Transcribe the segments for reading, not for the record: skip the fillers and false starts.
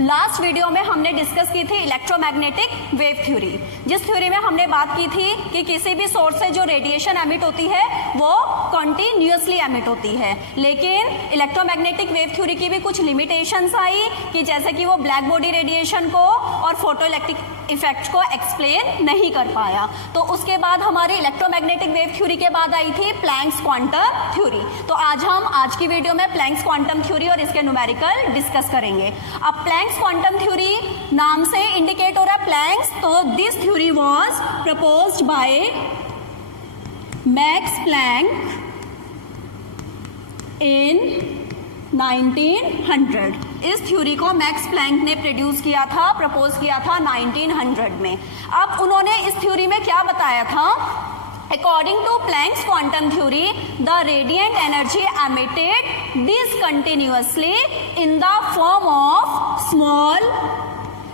Last video में हमने discuss की थी इलेक्ट्रोमैग्नेटिक वेव थ्योरी, जिस थ्योरी में हमने बात की थी कि किसी भी सोर्स से जो रेडिएशन एमिट होती है वो कंटिन्यूअसली एमिट होती है। लेकिन इलेक्ट्रोमैग्नेटिक वेव थ्योरी की भी कुछ लिमिटेशंस आई कि जैसे कि वो ब्लैक बॉडी रेडिएशन को और फोटो इलेक्ट्रिक इफेक्ट्स को एक्सप्लेन नहीं कर पाया। तो उसके बाद हमारी इलेक्ट्रोमैग्नेटिक वेव थ्योरी के बाद आई थी प्लैंक्स क्वांटम थ्योरी। तो आज की वीडियो में प्लैंक्स क्वांटम थ्योरी और इसके न्यूमेरिकल डिस्कस करेंगे। अब प्लैंक्स क्वांटम थ्योरी नाम से इंडिकेट हो रहा है प्लैंक्स, तो this theory was proposed by Max Planck in 1900। इस थ्योरी को मैक्स प्लैंक ने प्रोड्यूस किया था, प्रपोज किया था 1900 में। अब उन्होंने इस थ्योरी में क्या बताया था? According to Planck's quantum theory, the radiant energy emitted discontinuously in the form of small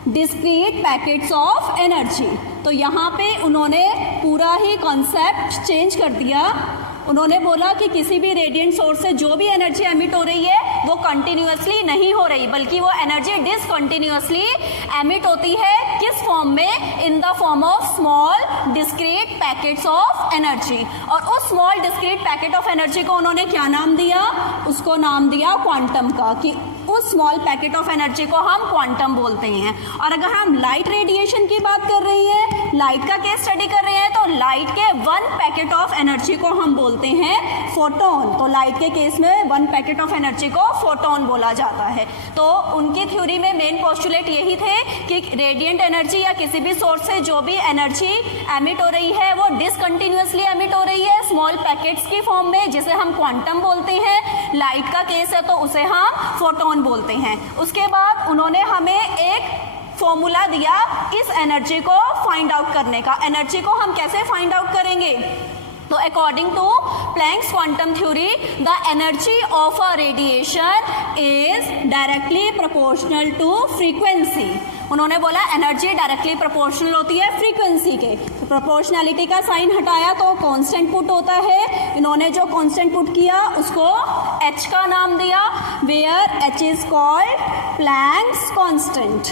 discrete packets of energy। तो यहाँ पे उन्होंने पूरा ही कॉन्सेप्ट चेंज कर दिया। उन्होंने बोला कि किसी भी रेडिएंट सोर्स से जो भी एनर्जी एमिट हो रही है वो कंटिन्यूअसली नहीं हो रही, बल्कि वो एनर्जी डिसकंटिन्यूअसली एमिट होती है। किस फॉर्म में? In the form of small discrete packets of energy. और उस small discrete packet of energy को उन्होंने क्या नाम दिया? उसको नाम दिया क्वांटम का, कि उस स्मॉल पैकेट ऑफ एनर्जी को हम क्वांटम बोलते हैं। और अगर हम लाइट रेडिएशन की बात कर रही हैं, लाइट का केस स्टडी कर रहे हैं, तो लाइट के वन पैकेट ऑफ एनर्जी को हम बोलते हैं फोटोन। तो लाइट के केस में वन पैकेट ऑफ एनर्जी को फोटोन बोला जाता है। तो उनकी थ्योरी में मेन पोस्टुलेट यही थे कि रेडिएंट एनर्जी या किसी भी सोर्स से जो भी एनर्जी एमिट हो रही है वो डिसकंटिन्यूअसली एमिट हो रही है स्मॉल पैकेट्स की फॉर्म में, जिसे हम क्वांटम बोलते हैं। लाइट का केस है तो उसे हम फोटोन बोलते हैं। उसके बाद उन्होंने हमें एक फॉर्मूला दिया इस एनर्जी को फाइंड आउट करने का। एनर्जी को हम कैसे फाइंड आउट करेंगे? तो according to Planck's quantum theory, the energy of a radiation is directly proportional to frequency. उन्होंने बोला एनर्जी डायरेक्टली प्रोपोर्शनल होती है फ्रीक्वेंसी के। तो प्रोपोर्शनैलिटी का साइन हटाया तो कांस्टेंट पुट होता है। इन्होंने जो कांस्टेंट पुट किया उसको h का नाम दिया, where h is called Planck's constant.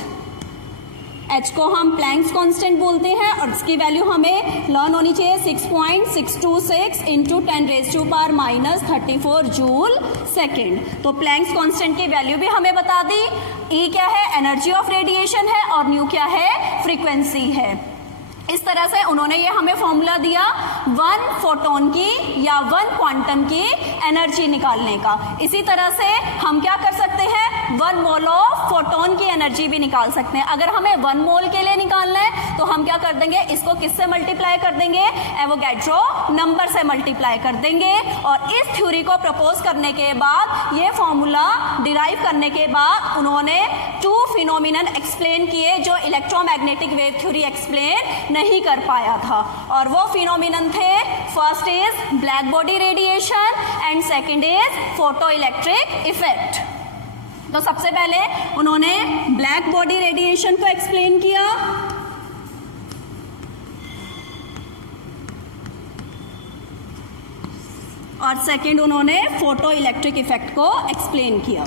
h को हम प्लैंक्स कांस्टेंट बोलते हैं और इसकी वैल्यू हमें लर्न होनी चाहिए 6.626 इंटू 10⁻⁻34 जूल सेकेंड। तो प्लैंक्स कांस्टेंट की वैल्यू भी हमें बता दी। E क्या है? एनर्जी ऑफ रेडिएशन है, और न्यू क्या है? फ्रीक्वेंसी है। इस तरह से उन्होंने ये हमें फॉर्मूला दिया वन फोटोन की या वन क्वांटम की एनर्जी निकालने का। इसी तरह से हम क्या कर सकते हैं? वन मोल ऑफ फोटोन की एनर्जी भी निकाल सकते हैं। अगर हमें वन मोल के लिए निकालना है तो हम क्या कर देंगे? इसको किससे मल्टीप्लाई कर देंगे? एवोगैड्रो नंबर से मल्टीप्लाई कर देंगे। और इस थ्योरी को प्रपोज करने के बाद, ये फॉर्मूला डिराइव करने के बाद, उन्होंने टू फिनोमिनन एक्सप्लेन किए जो इलेक्ट्रोमैग्नेटिक वेव थ्योरी एक्सप्लेन नहीं कर पाया था। और वो फिनोमिनन थे, first is black body radiation and second is photo electric effect. तो सबसे पहले उन्होंने ब्लैक बॉडी रेडिएशन को एक्सप्लेन किया, और सेकंड उन्होंने फोटो इलेक्ट्रिक इफेक्ट को एक्सप्लेन किया।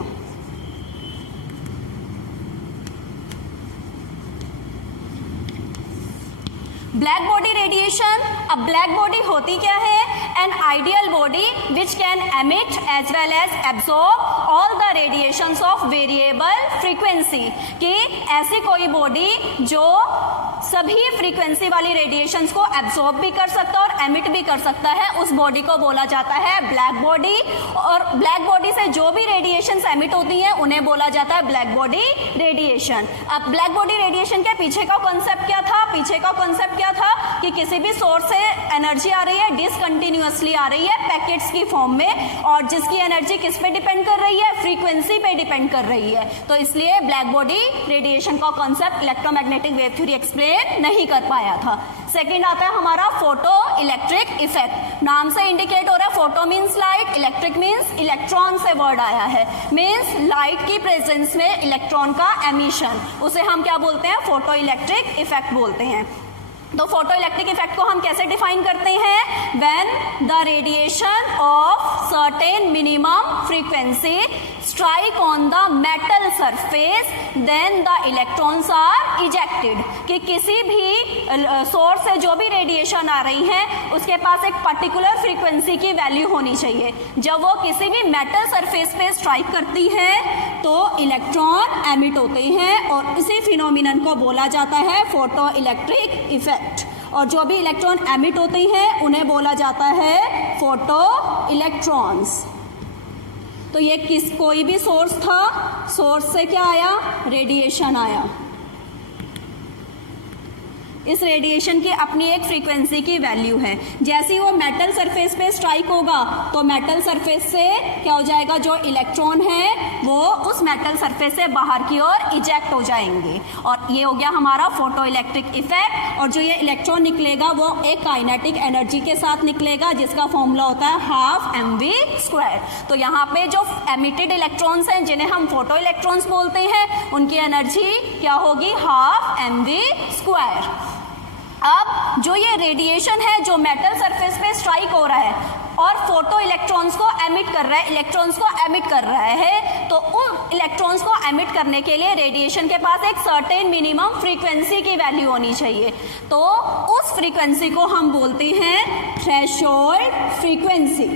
ब्लैक बॉडी रेडिएशन, अब ब्लैक बॉडी होती क्या है? An ideal body which can emit as well as absorb all the radiations of variable frequency. कि ऐसी कोई बॉडी जो सभी फ्रीक्वेंसी वाली रेडिएशंस को एब्सॉर्ब भी कर सकता है और एमिट भी कर सकता है, उस बॉडी को बोला जाता है ब्लैक बॉडी। और ब्लैक बॉडी से जो भी रेडिएशंस एमिट होती हैं उन्हें बोला जाता है ब्लैक बॉडी रेडिएशन। अब ब्लैक बॉडी रेडिएशन के पीछे का कॉन्सेप्ट क्या था? पीछे का कॉन्सेप्ट क्या था? कि किसी भी सोर्स से एनर्जी आ रही है, डिसकंटिन्यूअसली आ रही है पैकेट्स की फॉर्म में, और जिसकी एनर्जी किस पे डिपेंड कर रही है? फ्रीक्वेंसी पे डिपेंड कर रही है। तो इसलिए ब्लैक बॉडी रेडिएशन का concept electromagnetic wave theory explain नहीं कर पाया था। सेकंड आता है हमारा फोटो इलेक्ट्रिक इफेक्ट। नाम से इंडिकेट हो रहा है, photo means light, electric means electron से वर्ड आया है। मीन्स लाइट की प्रेजेंस में इलेक्ट्रॉन का एमिशन, उसे हम क्या बोलते हैं? फोटो इलेक्ट्रिक इफेक्ट बोलते हैं। तो फोटो इलेक्ट्रिक इफेक्ट को हम कैसे डिफाइन करते हैं? When the radiation of certain minimum frequency strike on the metal surface then the electrons are ejected, कि किसी भी सोर्स से जो भी रेडिएशन आ रही है उसके पास एक पर्टिकुलर फ्रीक्वेंसी की वैल्यू होनी चाहिए। जब वो किसी भी मेटल सरफेस पे स्ट्राइक करती है तो इलेक्ट्रॉन एमिट होते हैं और इसी फिनोमिनन को बोला जाता है फोटो इलेक्ट्रिक इफेक्ट। और जो भी इलेक्ट्रॉन एमिट होते हैं उन्हें बोला जाता है फोटो इलेक्ट्रॉन्स। तो ये कोई भी सोर्स था, सोर्स से क्या आया? रेडिएशन आया। इस रेडिएशन की अपनी एक फ्रीक्वेंसी की वैल्यू है। जैसे ही वो मेटल सरफेस पे स्ट्राइक होगा तो मेटल सरफेस से क्या हो जाएगा? जो इलेक्ट्रॉन है वो उस मेटल सरफेस से बाहर की ओर इजेक्ट हो जाएंगे। और ये हो गया हमारा फोटो इलेक्ट्रिक इफेक्ट। और जो ये इलेक्ट्रॉन निकलेगा वो एक काइनेटिक एनर्जी के साथ निकलेगा जिसका फॉर्मूला होता है हाफ mv²। तो यहाँ पे जो एमिटेड इलेक्ट्रॉन्स हैं जिन्हें हम फोटो इलेक्ट्रॉन्स बोलते हैं उनकी एनर्जी क्या होगी? Half mv²। अब जो ये रेडिएशन है जो मेटल सरफेस पे स्ट्राइक हो रहा है और फोटो इलेक्ट्रॉन्स को एमिट कर रहा है, इलेक्ट्रॉन्स को एमिट कर रहा है, तो उन इलेक्ट्रॉन्स को एमिट करने के लिए रेडिएशन के पास एक सर्टेन मिनिमम फ्रीक्वेंसी की वैल्यू होनी चाहिए। तो उस फ्रीक्वेंसी को हम बोलते हैं थ्रेशोल्ड फ्रीक्वेंसी।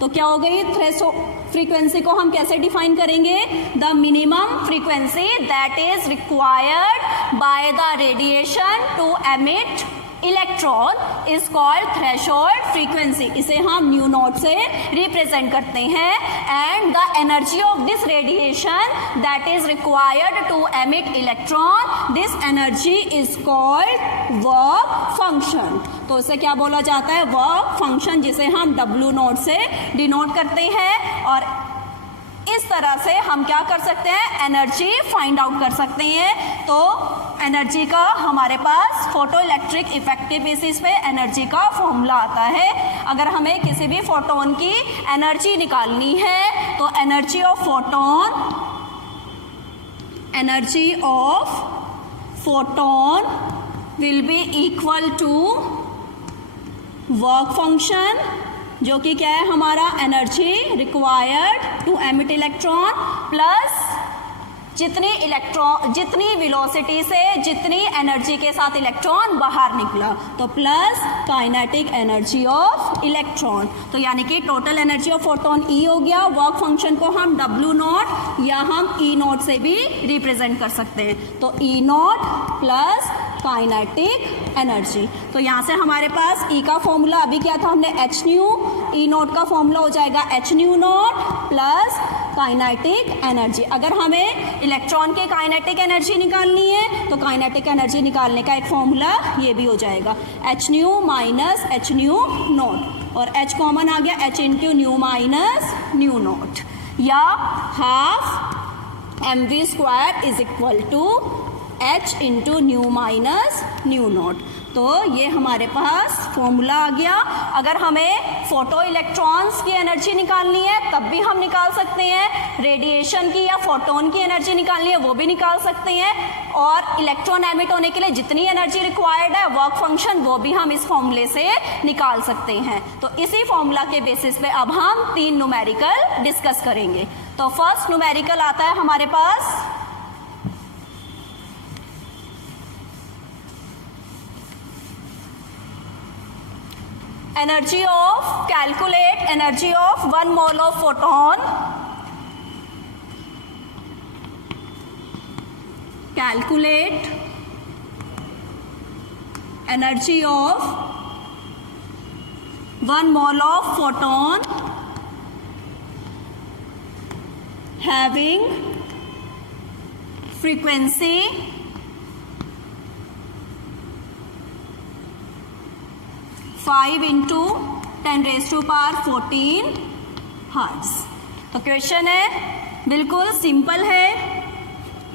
तो क्या हो गई? थ्रेशोल्ड फ्रीक्वेंसी को हम कैसे डिफाइन करेंगे? The minimum frequency that is required by the radiation to emit electron is called threshold frequency. इसे हम न्यू नॉट से रिप्रेजेंट करते हैं। And the energy of this radiation that is required to emit electron, this energy is called work function. तो इसे क्या बोला जाता है? वर्क फंक्शन, जिसे हम W नॉट से डिनोट करते हैं। और इस तरह से हम क्या कर सकते हैं? एनर्जी फाइंड आउट कर सकते हैं। तो एनर्जी का हमारे पास फोटो इलेक्ट्रिक इफेक्ट के बेसिस पे एनर्जी का फॉर्मूला आता है। अगर हमें किसी भी फोटोन की एनर्जी निकालनी है तो energy of photon will be equal to work function, जो कि क्या है हमारा? Energy required to emit electron plus जितनी वेलोसिटी से जितनी एनर्जी के साथ इलेक्ट्रॉन बाहर निकला, तो plus kinetic energy of electron. तो यानी कि total energy of photon E हो गया। वर्क फंक्शन को हम W नॉट या हम E नॉट से भी रिप्रेजेंट कर सकते हैं। तो E not plus kinetic energy. तो यहाँ से हमारे पास E का फॉर्मूला अभी क्या था? हमने h न्यू, E नॉट का फॉर्मूला हो जाएगा h nu not plus kinetic energy. अगर हमें इलेक्ट्रॉन के काइनेटिक एनर्जी निकालनी है तो काइनेटिक एनर्जी निकालने का एक फॉर्मूला ये भी हो जाएगा h nu minus h nu naught. और h कॉमन आ गया, h into nu minus nu naught, या half mv² is equal to h into nu minus nu naught. तो ये हमारे पास फॉर्मूला आ गया। अगर हमें फोटो इलेक्ट्रॉन्स की एनर्जी निकालनी है तब भी हम निकाल सकते हैं, रेडिएशन की या फोटोन की एनर्जी निकालनी है वो भी निकाल सकते हैं, और इलेक्ट्रॉन एमिट होने के लिए जितनी एनर्जी रिक्वायर्ड है वर्क फंक्शन वो भी हम इस फॉर्मूले से निकाल सकते हैं। तो इसी फॉर्मूला के बेसिस पे अब हम 3 न्यूमेरिकल डिस्कस करेंगे। तो फर्स्ट न्यूमेरिकल आता है हमारे पास calculate energy of 1 mole of photon, calculate energy of 1 mole of photon having frequency 5 into 10⁻14 hertz. तो क्वेश्चन है बिल्कुल सिंपल है,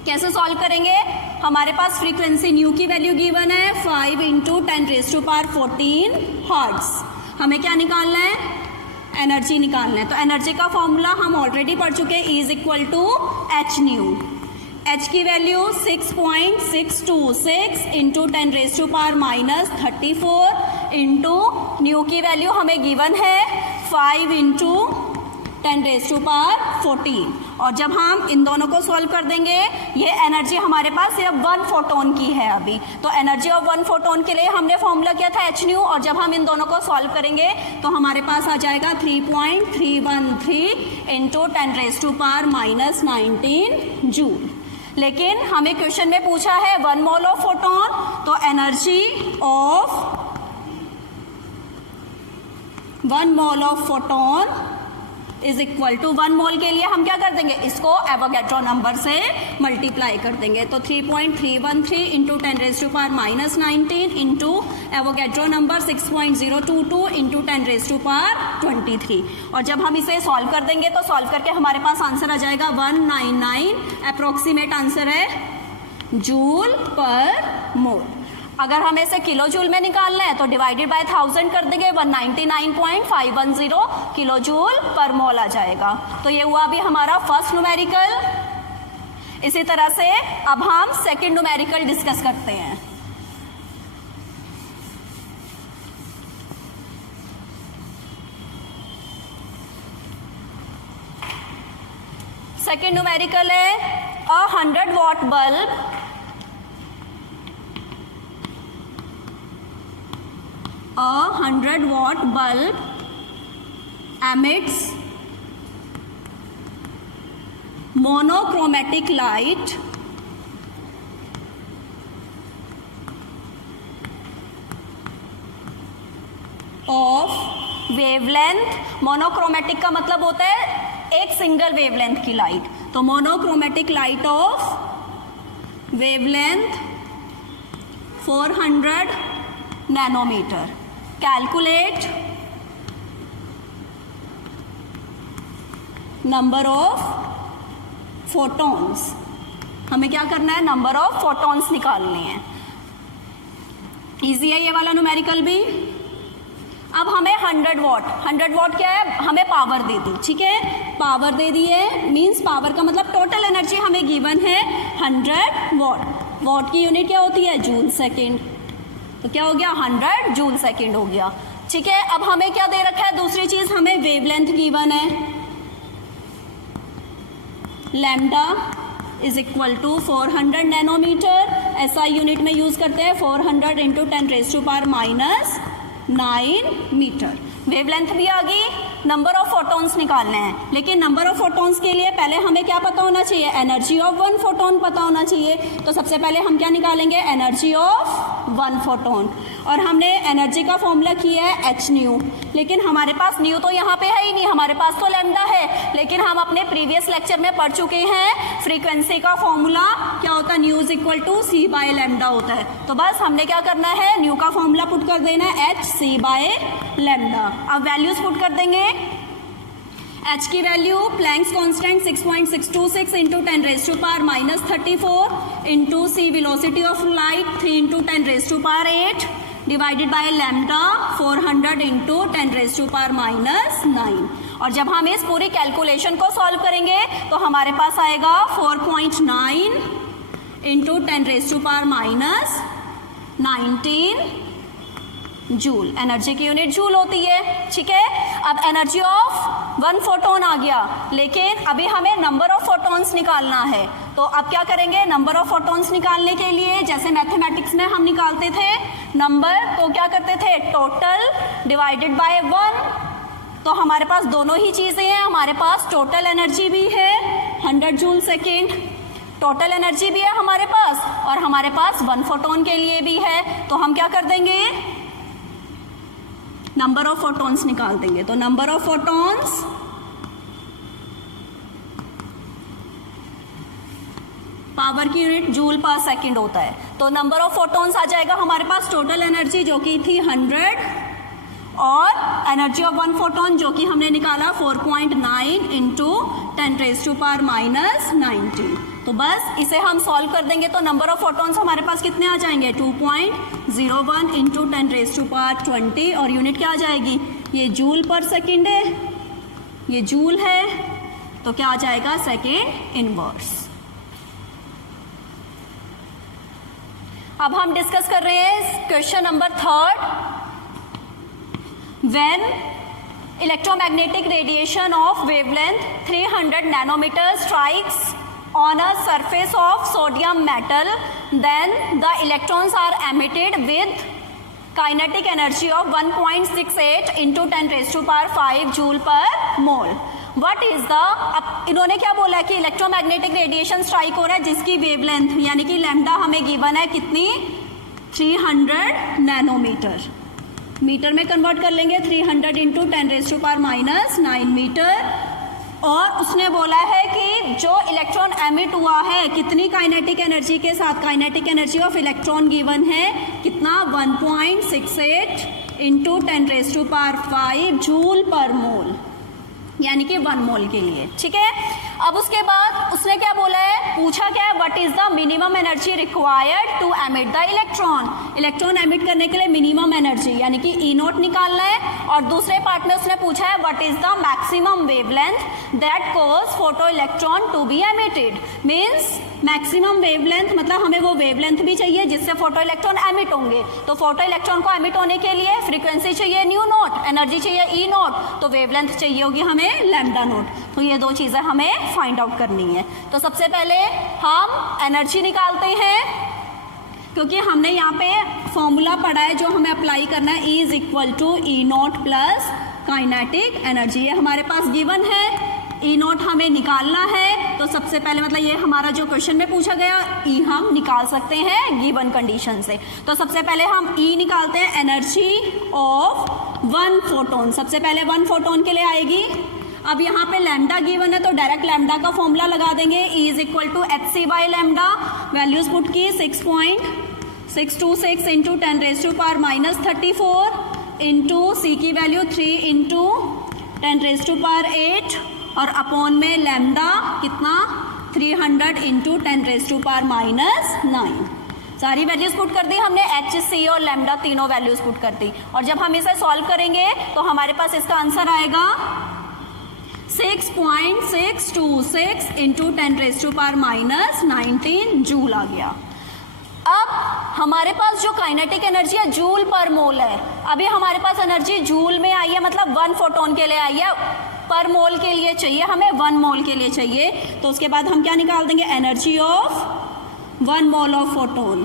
कैसे सॉल्व करेंगे? हमारे पास फ्रीक्वेंसी न्यू की वैल्यू गिवन है 5 into 10⁻14 हर्ट्ज। हमें क्या निकालना है? एनर्जी निकालना है। तो एनर्जी का फॉर्मूला हम ऑलरेडी पढ़ चुके हैं, E is equal to h nu. H की वैल्यू 6.626 इंटू 10⁻⁻34 इंटू न्यू की वैल्यू हमें गिवन है 5 इंटू 10⁻14। और जब हम इन दोनों को सॉल्व कर देंगे, ये एनर्जी हमारे पास सिर्फ 1 फोटोन की है अभी, तो एनर्जी ऑफ 1 फोटोन के लिए हमने फॉर्मूला किया था h न्यू, और जब हम इन दोनों को सॉल्व करेंगे तो हमारे पास आ जाएगा 3.313 इंटू 10⁻⁻19 जूल। लेकिन हमें क्वेश्चन में पूछा है 1 मोल ऑफ फोटोन, तो energy of 1 mole of photon is equal to 1 mole के लिए हम क्या कर देंगे, इसको एवोगैड्रो नंबर से मल्टीप्लाई कर देंगे। तो 3.313 into 10⁻⁻19 into Avogadro number 6.022 into 10⁻23। और जब हम इसे सॉल्व कर देंगे तो सॉल्व करके हमारे पास आंसर आ जाएगा 199, अप्रोक्सीमेट आंसर है जूल पर मोल। अगर हमें इसे किलो जूल में निकालना है तो डिवाइडेड बाय 1000 कर देंगे, 199.510 किलो जूल पर मोल आ जाएगा। तो ये हुआ अभी हमारा फर्स्ट न्यूमेरिकल। इसी तरह से अब हम सेकंड न्यूमेरिकल डिस्कस करते हैं। सेकंड न्यूमेरिकल है a 100 watt bulb A 100 watt bulb emits monochromatic light of wavelength। Monochromatic का मतलब होता है एक सिंगल वेवलेंथ की लाइट, तो monochromatic light of wavelength 400 nanometre. Calculate number of photons. हमें क्या करना है, नंबर ऑफ फोटॉन्स निकालने हैं। इजी है ये वाला न्यूमेरिकल भी। अब हमें 100 वॉट क्या है, हमें पावर दे दी, ठीक है, पावर दे दी है, मींस पावर का मतलब टोटल एनर्जी हमें गिवन है 100 वॉट। वॉट की यूनिट क्या होती है, जूल सेकेंड, तो क्या हो गया 100 जूल सेकेंड हो गया, ठीक है। अब हमें क्या दे रखा है, दूसरी चीज हमें वेवलेंथ गिवन है, lambda is equal to 400 nanometre. SI unit में यूज करते हैं 400 इंटू 10⁻⁹ मीटर। वेवलेंथ भी आ गई, नंबर ऑफ फोटॉन्स निकालने हैं, लेकिन नंबर ऑफ फोटॉन्स के लिए पहले हमें क्या पता होना चाहिए, एनर्जी ऑफ 1 फोटॉन पता होना चाहिए। तो सबसे पहले हम क्या निकालेंगे, एनर्जी ऑफ 1 फोटॉन, और हमने एनर्जी का फॉर्मूला किया है h न्यू, लेकिन हमारे पास न्यू तो यहाँ पे है ही नहीं, हमारे पास तो लैम्डा है। लेकिन हम अपने प्रीवियस लेक्चर में पढ़ चुके हैं फ्रीक्वेंसी का फॉर्मूला क्या होता है, nu is equal to c by lambda होता है। तो बस हमने क्या करना है, न्यू का फॉर्मूला पुट कर देना है h c बाय लैम्डा। अब वैल्यूज पुट कर देंगे, h की value Planck's constant 6.626 into 10⁻⁻34 into c velocity of light 3 into 10⁸ divided by lambda 400 into 10⁻⁹ और जब हम इस पूरी कैलकुलेशन को सॉल्व करेंगे तो हमारे पास आएगा 4.9 इंटू 10⁻⁹ जूल। एनर्जी की यूनिट जूल होती है, ठीक है। अब एनर्जी ऑफ 1 फोटोन आ गया, लेकिन अभी हमें नंबर ऑफ फोटॉन्स निकालना है। तो अब क्या करेंगे, नंबर ऑफ फोटॉन्स निकालने के लिए जैसे मैथमेटिक्स में हम निकालते थे नंबर, तो क्या करते थे, टोटल डिवाइडेड बाय 1। तो हमारे पास दोनों ही चीजें हैं, हमारे पास टोटल एनर्जी भी है 100 जूल सेकेंड, टोटल एनर्जी भी है हमारे पास, और हमारे पास 1 फोटोन के लिए भी है। तो हम क्या कर देंगे, नंबर ऑफ फोटॉन्स निकाल देंगे। तो नंबर ऑफ फोटॉन्स पावर की यूनिट जूल पर सेकंड होता है। तो नंबर ऑफ फोटॉन्स आ जाएगा हमारे पास टोटल एनर्जी जो कि थी 100 और एनर्जी ऑफ 1 फोटॉन जो कि हमने निकाला 4.9 इंटू 10⁻⁻90। तो बस इसे हम सॉल्व कर देंगे तो नंबर ऑफ फोटॉन्स हमारे पास कितने आ जाएंगे, 2.01 इंटू 10⁻20 और यूनिट क्या आ जाएगी, ये जूल पर सेकेंड है, ये जूल है, तो क्या आ जाएगा, सेकेंड इनवर्स। अब हम डिस्कस कर रहे हैं question number 3. When electromagnetic radiation of wavelength 300 nanometre strikes on a surface of sodium metal, then the electrons are emitted with kinetic energy of 1.68 into 10 raised to power 5 joule per mole. What is the, अब इन्होंने क्या बोला कि electromagnetic radiation strike हो रहा है जिसकी wavelength यानी कि लैम्डा हमें गिवन है कितनी, 300 नैनोमीटर. मीटर में कन्वर्ट कर लेंगे, 300 into 10 raise to power -9 metre. और उसने बोला है कि जो इलेक्ट्रॉन एमिट हुआ है कितनी काइनेटिक एनर्जी के साथ, kinetic energy of electron given है कितना, 1.68 into 10 raise to power 5 joule per mole, यानी कि 1 मोल के लिए. ठीक है. अब उसके बाद उसने क्या बोला है, पूछा क्या है, what is the minimum energy required to emit the electron. Electron emit करने के लिए मिनिमम एनर्जी यानी कि E0 निकालना है. और दूसरे पार्ट में उसने पूछा है what is the maximum wavelength that cause photo electron to be emitted. Means maximum wavelength मतलब हमें वो वेवलेंथ भी चाहिए जिससे फोटो इलेक्ट्रॉन एमिट होंगे. तो फोटो इलेक्ट्रॉन को एमिट होने के लिए फ्रीक्वेंसी चाहिए μ0, एनर्जी चाहिए E0, तो वेवलेंथ चाहिए होगी हमें λ0. तो ये दो चीजें हमें फाइंड आउट करनी है. तो सबसे पहले हम एनर्जी निकालते हैं क्योंकि हमने यहाँ पे फॉर्मूला पढ़ा है जो हमें अप्लाई करना है, E = E0 plus kinetic energy. ये हमारे पास गिवन है, E0 हमें निकालना है. तो सबसे पहले मतलब ये हमारा जो क्वेश्चन में पूछा गया E हम निकाल सकते हैं गिवन कंडीशन से. तो सबसे पहले हम E निकालते हैं, एनर्जी ऑफ 1 फोटोन. सबसे पहले 1 फोटोन के लिए आएगी. अब यहाँ पे लैम्डा गिवन है तो डायरेक्ट लैम्डा का फॉर्मूला लगा देंगे, E = hc/λ. वैल्यूज पुट की 6.626 into 10 raise to power -34 into C की value 3 into 10 raise to power 8 और अपॉन में लैम्डा कितना, 300 इंटू 10 रेज़ टू पावर -9. सारी वैल्यूज पुट कर दी हमने, H, C और लैम्डा तीनों वैल्यूज पुट कर दी. और जब हम इसे सॉल्व करेंगे तो हमारे पास इसका आंसर आएगा 6.626 into 10 raise to power -19 joule आ गया. अब हमारे पास जो काइनेटिक एनर्जी है जूल पर मोल है. अभी हमारे पास एनर्जी जूल में आई है, मतलब 1 फोटोन के लिए आई है. पर मोल के लिए चाहिए हमें, 1 मोल के लिए चाहिए. तो उसके बाद हम क्या निकाल देंगे, energy of 1 mole of photon.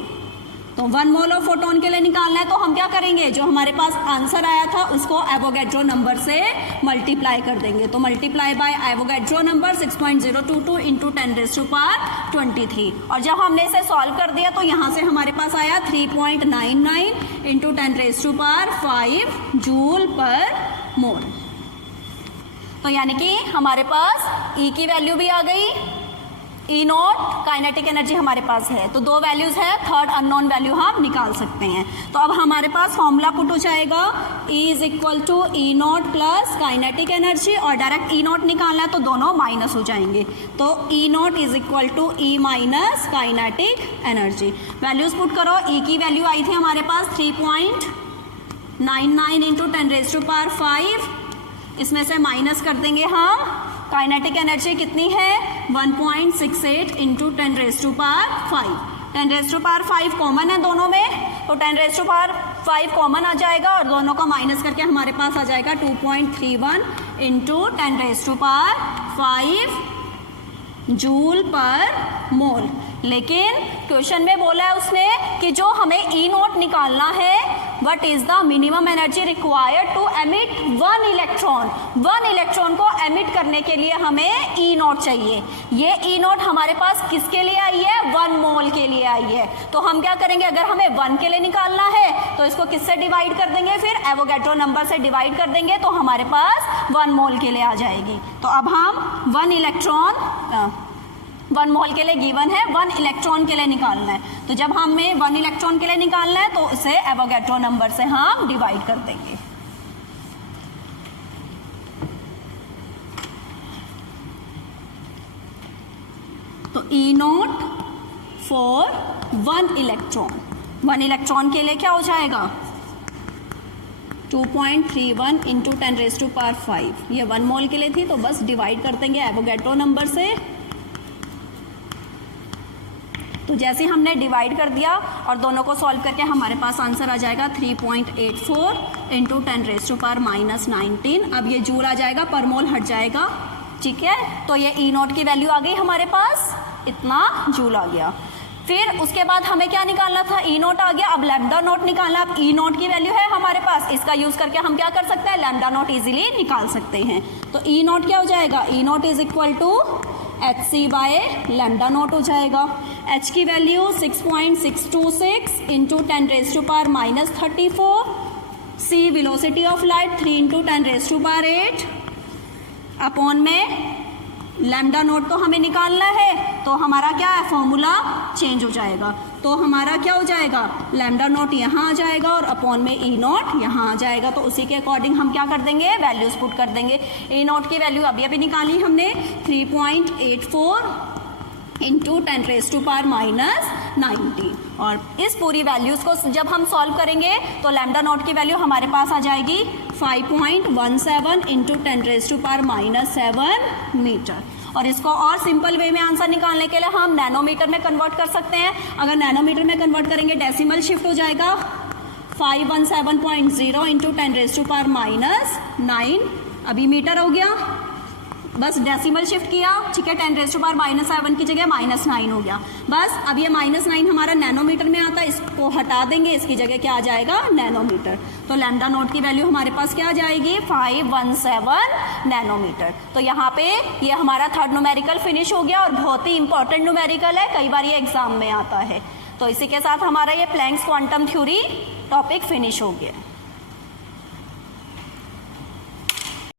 तो 1 मोल ऑफ फोटोन के लिए निकालना है तो हम क्या करेंगे, जो हमारे पास आंसर आया था उसको एवोगैड्रो नंबर से मल्टीप्लाई कर देंगे. तो multiply by Avogadro number 6.022 into 10 raise to power 23. और जब हमने इसे सॉल्व कर दिया तो यहाँ से हमारे पास आया 3.99 into 10 raise to power 5 joule per mole. तो यानी कि हमारे पास E की वैल्यू भी आ गई, E0 काइनेटिक एनर्जी हमारे पास है. तो 2 वैल्यूज है, थर्ड अननोन वैल्यू हम निकाल सकते हैं. तो अब हमारे पास फॉर्मूला पुट हो जाएगा, E = E0 plus kinetic energy. और डायरेक्ट E0 निकालना है तो दोनों माइनस हो जाएंगे. तो E0 = E minus kinetic energy. Values put करो. E की वैल्यू आई थी हमारे पास 3.99 इंटू 10 रेज़ टू पावर 5. इसमें से माइनस कर देंगे हम, काइनेटिक एनर्जी कितनी है, 1.68 into 10 raise to power 5. 10 raise to power 5 common है दोनों में, तो 10 रेज़ टू पावर 5 कॉमन आ जाएगा और दोनों को माइनस करके हमारे पास आ जाएगा 2.31 into 10 raise to power 5 joule per mole. लेकिन क्वेश्चन में बोला है उसने कि जो हमें E0 निकालना है, what is the minimum energy required to emit 1 electron. 1 electron को एमिट करने के लिए हमें E0 चाहिए. ये E0 हमारे पास किसके लिए आई है, 1 मोल के लिए आई है. तो हम क्या करेंगे, अगर हमें 1 के लिए निकालना है तो इसको किससे डिवाइड कर देंगे, फिर एवोगैड्रो नंबर से डिवाइड कर देंगे तो हमारे पास 1 मोल के लिए आ जाएगी. तो अब हम 1 इलेक्ट्रॉन 1 मोल के लिए गिवन है, 1 इलेक्ट्रॉन के लिए निकालना है. तो जब हमें 1 इलेक्ट्रॉन के लिए निकालना है तो उसे एवोगैड्रो नंबर से हम डिवाइड कर देंगे. तो E0 फॉर 1 इलेक्ट्रॉन, 1 इलेक्ट्रॉन के लिए क्या हो जाएगा, 2.31 इंटू 10 रेज़ टू पावर 5. ये 1 मोल के लिए थी तो बस डिवाइड कर देंगे एवोगैड्रो नंबर से. तो जैसे हमने डिवाइड कर दिया और दोनों को सॉल्व करके हमारे पास आंसर आ जाएगा 3.84 इंटू 10⁻⁻19। अब ये जूल आ जाएगा, पर मोल हट जाएगा, ठीक है। तो ये ई नॉट की वैल्यू आ गई हमारे पास, इतना जूल आ गया। फिर उसके बाद हमें क्या निकालना था, ई नॉट आ गया। अब लैम्डा नॉट निकालना। अब ई नॉट की वैल्यू है हमारे पास, इसका यूज करके हम क्या कर सकते हैं, लैम्डा नॉट इजीली निकाल सकते हैं। तो ई नॉट क्या हो जाएगा, E naught is equal to H C by lambda naught हो जाएगा। एच की value 6.626 into 10⁻⁻34। C velocity of light 3 into 10⁸ upon में लैम्डा नोट तो हमें निकालना है, तो हमारा क्या है, फॉर्मूला चेंज हो जाएगा। तो हमारा क्या हो जाएगा, लैम्डा नोट यहाँ आ जाएगा और अपॉन में ई नॉट यहाँ आ जाएगा। तो उसी के अकॉर्डिंग हम क्या कर देंगे, वैल्यूज पुट कर देंगे। ई नॉट की वैल्यू अभी अभी निकाली हमने 3.84 इंटू 10⁻⁻19। और इस पूरी वैल्यूज को जब हम सॉल्व करेंगे तो लैम्डा नॉट की वैल्यू हमारे पास आ जाएगी 5.17 इंटू 10⁻⁻7 मीटर। और इसको और सिंपल वे में आंसर निकालने के लिए हम नैनोमीटर में कन्वर्ट कर सकते हैं। अगर नैनोमीटर में कन्वर्ट करेंगे डेसिमल शिफ्ट हो जाएगा, 517.0 इंटू 10⁻⁹ अभी मीटर हो गया, बस डेसिमल शिफ्ट किया, ठीक है। 10⁻⁻7 की जगह -9 हो गया। बस अब ये -9 हमारा नैनोमीटर में आता है, इसको हटा देंगे, इसकी जगह क्या आ जाएगा, नैनोमीटर। तो लैम्डा नोट की वैल्यू हमारे पास क्या आ जाएगी, 517 नैनोमीटर। तो यहाँ पे ये हमारा थर्ड न्यूमेरिकल फिनिश हो गया और बहुत ही इंपॉर्टेंट न्यूमेरिकल है, कई बार ये एग्जाम में आता है। तो इसी के साथ हमारा ये Planck's quantum theory topic finish हो गया।